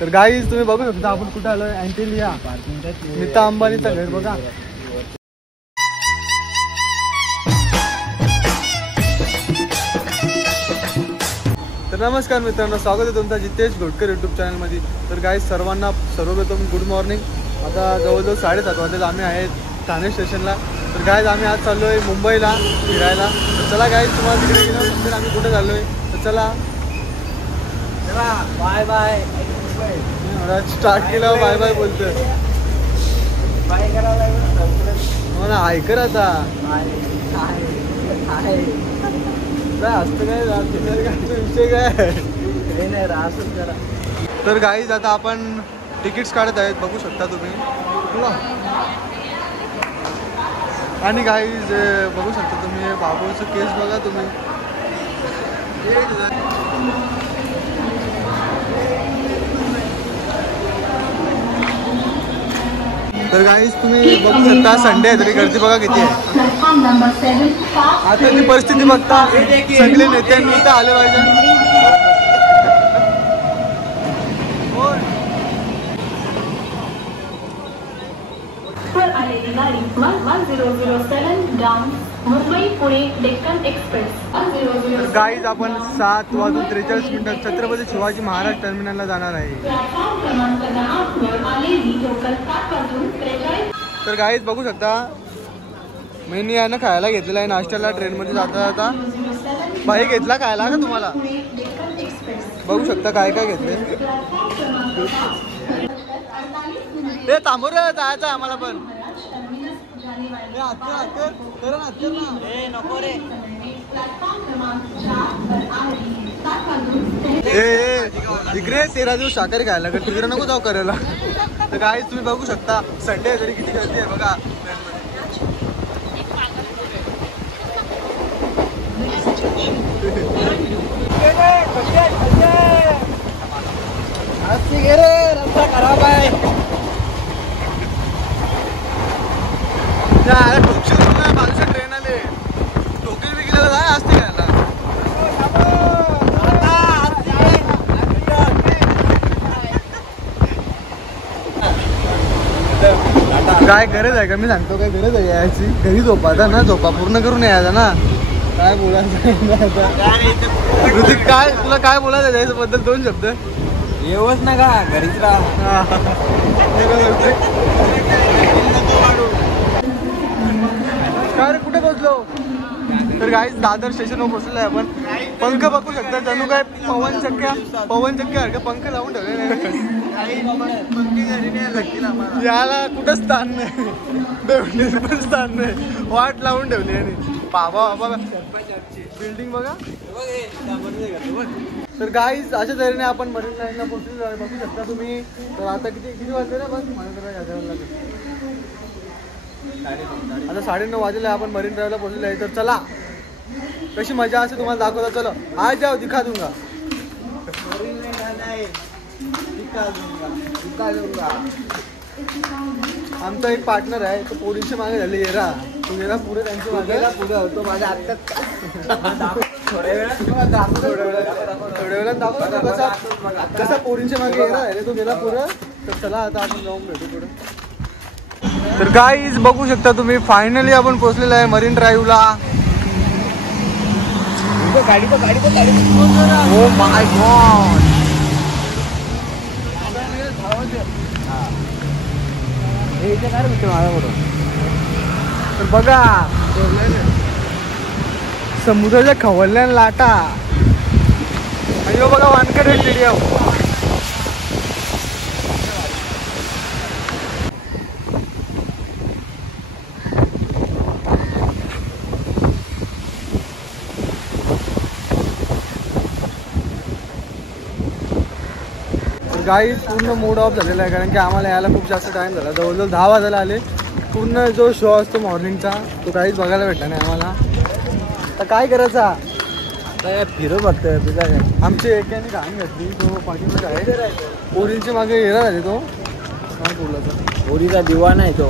तर गाईज तुम्ही बघू शकता आपण कुठे आलोय, अँटिलिया नीता अंबानीचं घर बघा. तर नमस्कार मित्रांनो, स्वागत आहे तुमचा जितेश घोटकर यूट्यूब चॅनलमध्ये. तर गाईज सर्वप्रथम गुड मॉर्निंग. आता जवळजवळ 7:30 वाजता आम्ही आहेत ठाणे स्टेशनला. तर गाईज आम्ही आज चाललो आहे मुंबईला फिरायला. तर चला गाईज तुम्हाला तिकडे गेल्यानंतर आम्ही कुठे चाललो आहे तर चला बाय बाय. स्टार्ट केलं बाय बाय बोलतोय. बाय करावं लागेल मला ऐकर आता असतं काय विषय काय नाही राहतच करा. तर गाईज आता आपण तिकीट्स काढत आहेत, बघू शकता तुम्ही. आणि गाईज बघू शकता तुम्ही बाबूचं केस बघा तुम्ही. तर गाईज तुम्ही बघू शकता संडे आहे तरी गर्दी बघा किती आहे. आता ती परिस्थिती बघता सगळे नेत्यांनी इथं आले पाहिजे. आलेली गाडी 1007 डाऊन मुंबई पुणे डेक्कन एक्सप्रेस 1007. गाईज आपण 7:43 छत्रपती शिवाजी महाराज टर्मिनलला जाणार आहे. तर गाईज बघू शकता मी यानं खायला घेतलेला आहे नाश्त्याला ट्रेनमध्ये जाता जाता. बाई घेतला खायला का तुम्हाला? बघू शकता काय काय घेतले. ते थांबू रे जायचं आम्हाला पण. इकडे 13 दिवस शाकाहारी खायला का तिकडे नको जाऊ करायला. तर गाईज तुम्ही बघू शकता संडे तरी किती गर्दी आहे बघा. रस्ता खराब आहे. बाजूच्या ट्रेन आले टोकेल बी गेलेला काय असते घ्यायला. काय गरज आहे का? मी सांगतो काय गरज आहे यायची. घरी झोपायचा ना, झोपा पूर्ण करून यायचा ना. काय बोलायचं ऋतिक, काय तुला काय बोलायचं याच्याबद्दल 2 शब्द? येऊच ना का घरीच राहा. काय रे कुठे पोहोचलो? तर गाईज दादर स्टेशनवर पोहोचलो आहे आपण. पंख बघू शकता जणू काय पवन चक्क्या पंख लावून ठेवले. याला कुठं स्थान नाही, बेवडीचं पण स्थान नाही, वाट लावून ठेवली आणि बाबा बाबा बिल्डिंग बघा. तर गाईज अशा तऱ्हेने आपण मरीन लाईनला पोहोचलो आहे बघू शकता तुम्ही. तर आता किती वाजले ना बस आता 9:30 वाजले. आपण मरीन ड्राईव्हला पोहोचलेलो आहे. तर चला कशी मजा असते तुम्हाला दाखवता. चलो आज जाओ दिखा दूंगा. आमचा एक पार्टनर आहे तो पोरींच्या मागे झाले. येरा तू गेला पुढे त्यांच्या मागे पुढे होतो माझ्या आत्ताच. थोड्या वेळात दाखवतो कसा पोरींच्या मागे येरा आहे तो गेला पुढं. तर चला आता आपण जाऊन भेटू पुढे. तर गाईज बघू शकता तुम्ही फायनली आपण पोहोचलेलो आहे मरीन ड्राईव्हला. गाडी ओ माय गॉड. तर बघा समुद्राच्या खवळल्या लाटा आणि बघा वानखेडे स्टेडियम. गाईज पूर्ण मूड ऑफ झालेला आहे कारण की आम्हाला यायला खूप जास्त टाइम झाला. जवळजवळ 10 वाजायला आले. पूर्ण जो शो असतो मॉर्निंगचा तो काहीच बघायला भेटला नाही आम्हाला. तर काय करायचा आता फिरो फक्त तुझा काय. आमची एकाने घाण घातली तो पाठीमध्ये आहे पोरींच्या मागे येणार झाले तो काय बोलायचा होळीचा दिवा नाही तो.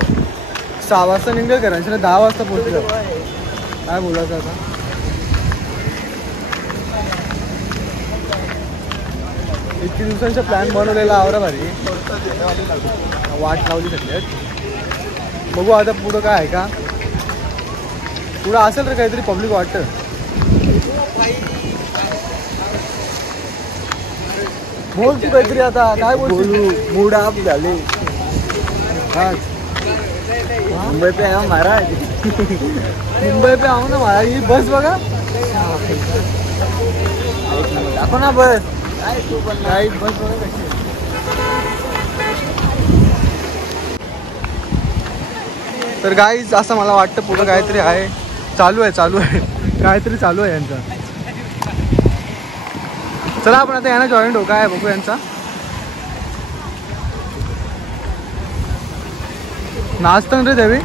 6 वाजता निघेल करायचं ना 10 वाजता पोहोचलं काय बोलायचं आता. इतकी दिवसांचा प्लॅन बनवलेला आवरा भारी वाट लावली सगळ्यात. बघू आता पुढं काय आहे का पुढं असेल रे काहीतरी पब्लिक वाटतं. बोल तू काहीतरी आता काय बोलू मूड ऑफ झाले. हा मुंबई पे आहे महाराज. मुंबई पे आहो ना मला ही बस बघा दाखव ना बस. काय बस बघा कशी आहे. तर गाईज असं मला वाटतं पुढं काहीतरी आहे चालू आहे काहीतरी चालू आहे यांचं. चला आपण आता यांना जॉईंट हो काय बघू यांचा. नाचतं रे देवी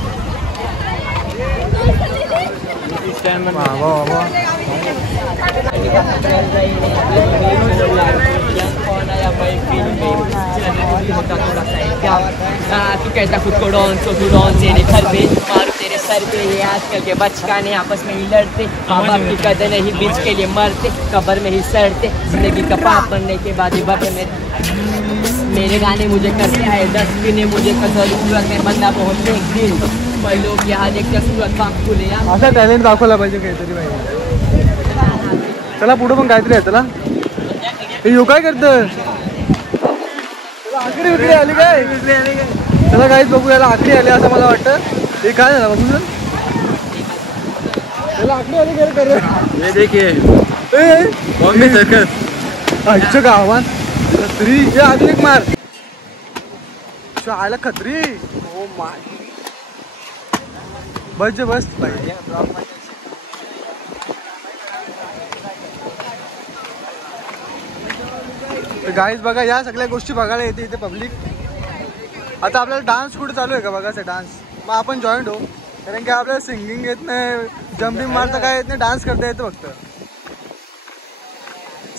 तू कहता खुद को डॉन्सो तू डॉन तेरे घर पे मारू तेरे सर पे. ये आजकल के बचकाने आपस में ही लड़ते माँ बाप की कदर नहीं बीच के लिए मरते कब्र में ही सड़ते जिंदगी का पाप बनने के बाद ही बटे मेरे गाने मुझे करते आए 10 ने मुझे जरूरत में बंदा बहुत एक दिन पर लोग यहाँ देखते सूरत बाप खुले. असा टॅलेंट दाखवला पाहिजे काहीतरी पाहिजे. चला पुढं पण काहीतरी आहे. चला हे यो काय करतं आखरी विक्री आली काय. चला काहीच बघू याला आखरी आली असं मला वाटतं. हे काय झालं बघू त्याला आखरी आली काय कर ये देखिए बॉम्बे सर्कस आजच्या गावात खत्री जे अजून एक मार आयला खत्री. ओ माय बस जे बस पाहिजे. गाईज बघा या सगळ्या गोष्टी बघायला येते इथे पब्लिक. आता आपल्याला डान्स कुठे चालू आहे का बघायचं डान्स मग आपण जॉईंट हो कारण की आपल्याला सिंगिंग येत नाही जम्पिंग मारता काय येत नाही डान्स करता येतं फक्त.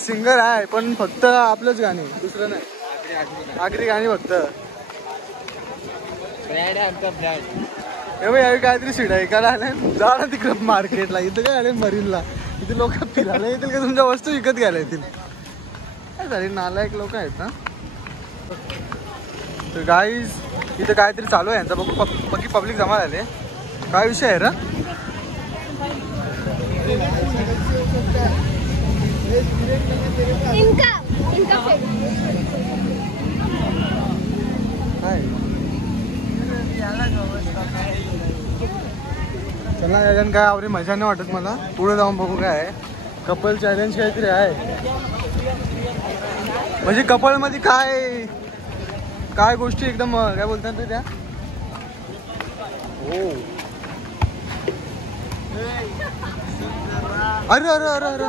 सिंगर आहे पण फक्त आपलंच गाणी दुसरं नाही आखरी गाणी फक्त. यावेळी काहीतरी शिडा एकाला आले जा ना तिकडं मार्केटला इथं काय आले मरीनला इथे लोक फिरायला येतील का तुमच्या वस्तू विकत घ्यायला येतील काय झाली नालायक लोक आहेत ना. तर गाईज इथं काहीतरी चालू आहे यांचा बघू बाकी पब्लिक जमा झाले काय विषय आहे रा. चला याच्यानं काय आवडी मजा नाही वाटत मला. पुढे जाऊन बघू काय आहे. कपल चॅलेंज काहीतरी आहे म्हणजे कपल मध्ये काय काय गोष्टी एकदम काय बोलतात ते त्या. हो अरे अरे अरे अरे.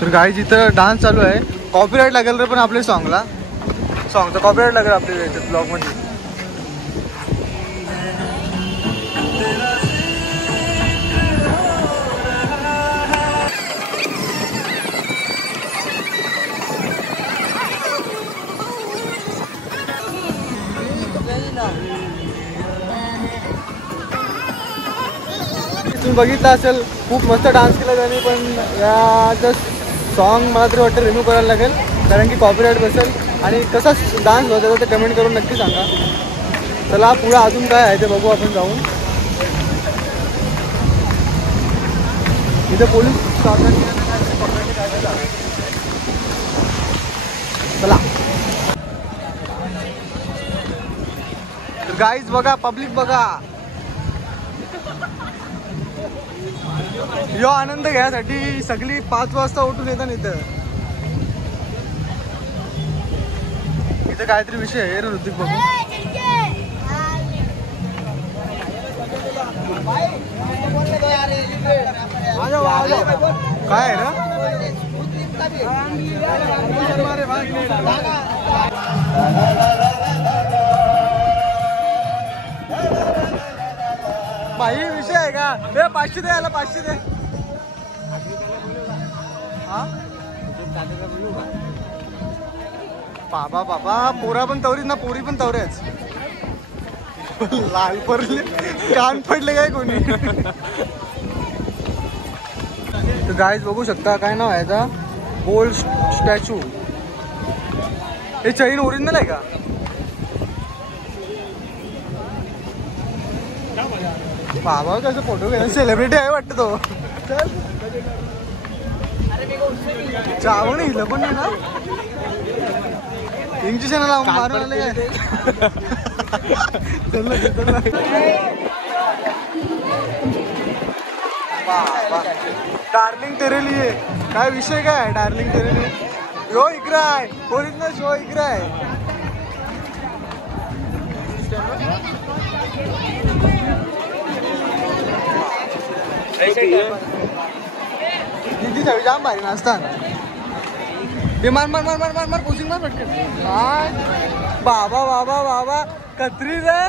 तर गाईज इथं डान्स चालू आहे. कॉपीराईट लागेल रे पण आपल्या सॉंगचा कॉपीराईट लागेल आपल्या याच्यात ब्लॉग मध्ये. तुम्ही बघितलं असेल खूप मस्त डान्स केला त्याने पण याचं सॉन्ग मला तरी वाटतं रिमूव्ह करायला लागेल कारण की कॉपीराईट बसेल. आणि कसा डान्स होता ते कमेंट करून नक्की सांगा. चला पुढे अजून काय आहे ते बघू आपण जाऊन. इथे पोलीस चला गाईज बघा पब्लिक बघा यो आनंद घ्यायसाठी सगळी 5 वाजता उठून येतात इथं काहीतरी विषय आहे रे ऋतिक बघू. काय आहे ना भाई विषय आहे का. 500 दे याला 500 दे. हा बाबा बाबा पोरा पण तवरीच ना पोरी पण तवऱ्याच लाल पडले कान पडले काय कोणी तर गाईज बघू शकता काय नाव आहे याचा गोल्ड स्टॅच्यू हे चैन ओरिजिनल आहे का बाबा कसं फोटो घ्या सेलिब्रिटी आहे वाटतं तो चावण हिलं पण नाही ना इंजेक्शन मारून आले काय डार्लिंग तेरे लिए काय विषय काय डार्लिंग तेरे लिए यो इकडे आहे ओरिजिनल शो इकडे आहे दिदी सगळी जाम भारी नाचतात ते मार मार मार मार मार मार कोचिंग मार पटकन काय बाबा बाबा बाबा कत्री रे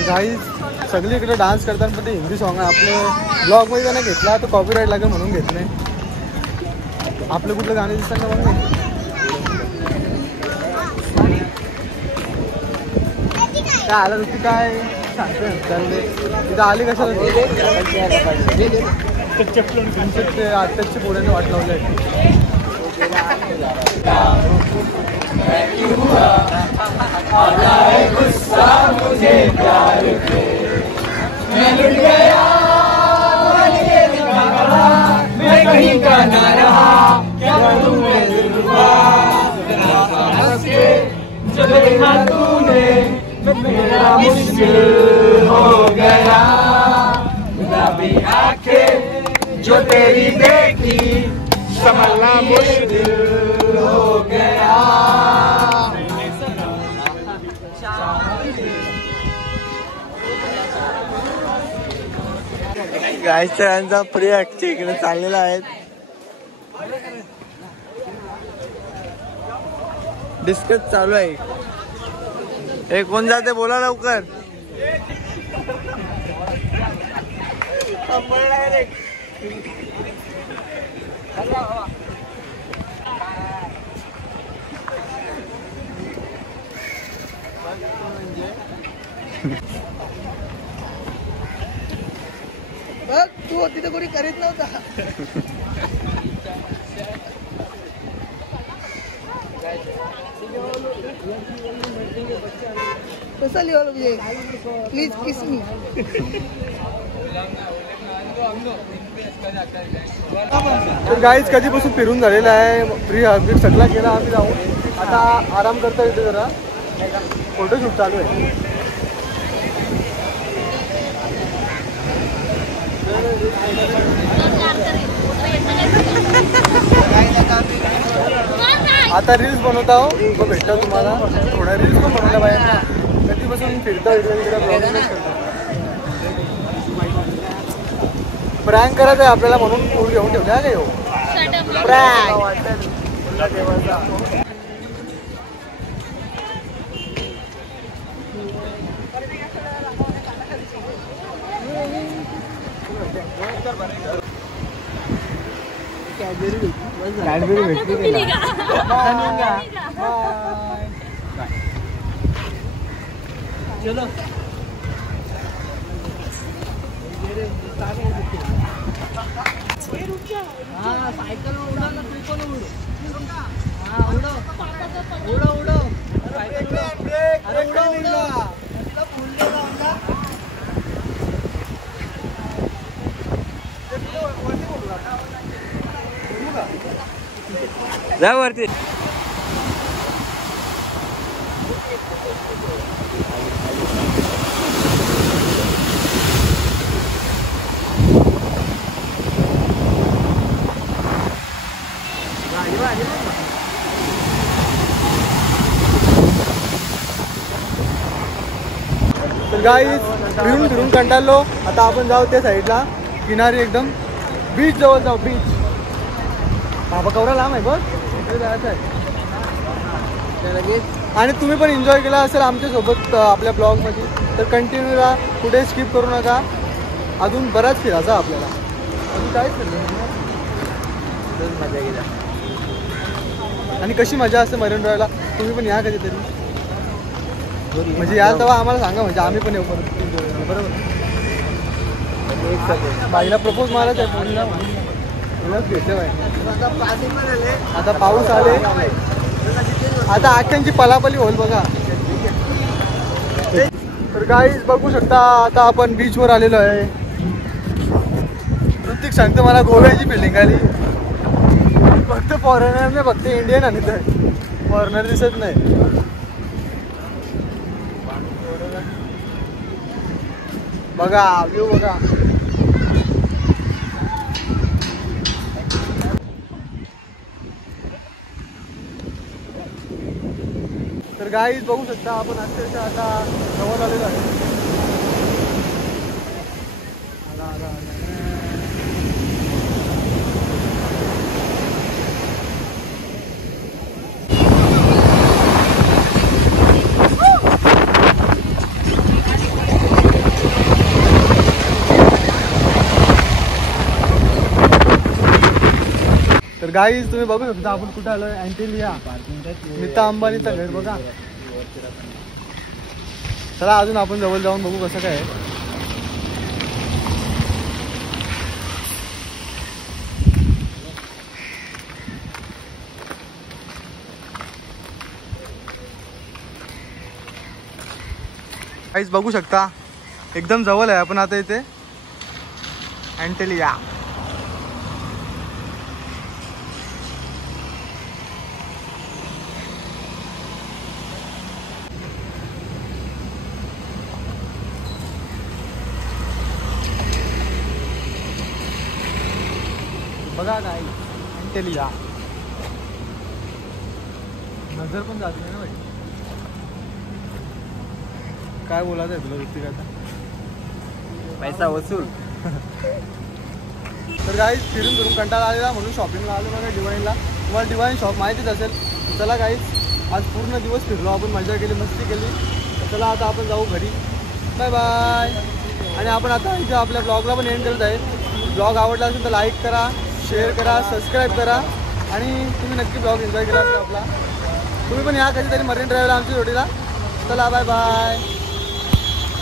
गाईज सगळी इकडे डान्स करताना पण ते हिंदी सॉन्ग आहे आपले ब्लॉगमध्ये त्याने घेतला तो कॉपीराईट लागेल म्हणून घेतले आपलं कुठलं गाणे दिसताना बघ नाही काय आला नुसती काय सांगते चालले तिथं आली कशाला आत्ताची पोरांनी वाट लावली आहे मेरा मुश्किल हो गया गुलाबी आंखें जो तेरी देखी संभलना मुश्किल हो गया गायचा प्रिय इकडे चाललेला आहे डिस्कस चालू आहे हे कोण जाते बोला लवकर बघ तू तिथे कोणी करीत नव्हता. कसा लिहावं म्हणजे प्लीज किस मी. तर गाईज कधीपासून फिरून झालेला आहे. फ्री हर्बिट सगळा केला आम्ही जाऊन. आता आराम करता येते जरा. फोटोशूट चालू आहे. आता रील्स बनवत आहो. तो भेटला तुम्हाला. थोड्या रील्स पण बनवल्या पाहिजे. कधीपासून फिरता इकडे प्रँक करायचं आहे आपल्याला म्हणून फूड घेऊन ठेवल्या काय हो. कॅडबरी भेटली चलो. सायकल उडव ना तू पण उडव. हा उडव उडव उडव सायकल अरे उडव उडव. जा वरती. तर गाईज फिरून फिरून कंटाळलो. आता आपण जाऊ त्या साईडला किनारी एकदम बीच जवळ जाऊ. बीच बाबा कवरा लांब आहे बघ. तिकडे जायचं आहे. आणि तुम्ही पण एन्जॉय केला असेल आमच्यासोबत आपल्या ब्लॉगमध्ये तर कंटिन्यू राहा. कुठे स्किप करू नका. अजून बराच फिरायचा आपल्याला. अजून काहीच फिरलं मजा गेला. आणि कशी मजा असते मरीन ड्राईव्हला. तुम्ही पण या कधीतरी. म्हणजे या तेव्हा आम्हाला सांगा म्हणजे आम्ही पण येऊ परत. बरोबर. बाईला प्रपोज मारायचं आहे फोनला म्हणून भेटलं पाहिजे. आता पाऊस आले. आता आख्यांची पलापली होईल बघा. तर गाईज बघू शकता आता आपण बीचवर आलेलो आहे. ऋतिक सांगतो मला गोव्याची फिलिंग आली. फक्त फॉरेनर नाही फक्त इंडियन आणि तर फॉरेनर दिसत नाही. बघा व्ह्यू बघा. तर गाईज बघू शकता आपण अक्षरशः आता जवळ आलेलो आहे. तर गाईज तुम्ही बघू शकता आपण कुठे आलोय. अँटिलिया नीता अंबानीचं घर बघा. चला अजून आपण जवळ जाऊन बघू कसं काय. गाईज बघू शकता एकदम जवळ आहे आपण आता इथे. अँटिलिया बघा काय. अँटिलिया नजर पण जात नाही ना भाई. काय बोलायचं आहे तुला ऋतिक आता. पैसा वसूल. तर गाईज फिरून फिरून कंटाळा आलेला म्हणून शॉपिंगला आलो बघा डिवाईनला. तुम्हाला डिवाईन शॉप माहितीच असेल. चला गाईज आज पूर्ण दिवस फिरलो आपण. मजा केली मस्ती केली. तर चला आता आपण जाऊ घरी. Bye bye. आणि आपण आता इथे आपल्या ब्लॉगला पण एंड करत आहे. ब्लॉग आवडला असेल तर लाईक करा शेअर करा, सबस्क्राईब करा आणि तुम्ही नक्की ब्लॉग एन्जॉय केला असेल आपला. तुम्ही पण या कधीतरी मरीन ड्राईव्हला आमच्या जोडीला. चला बाय बाय.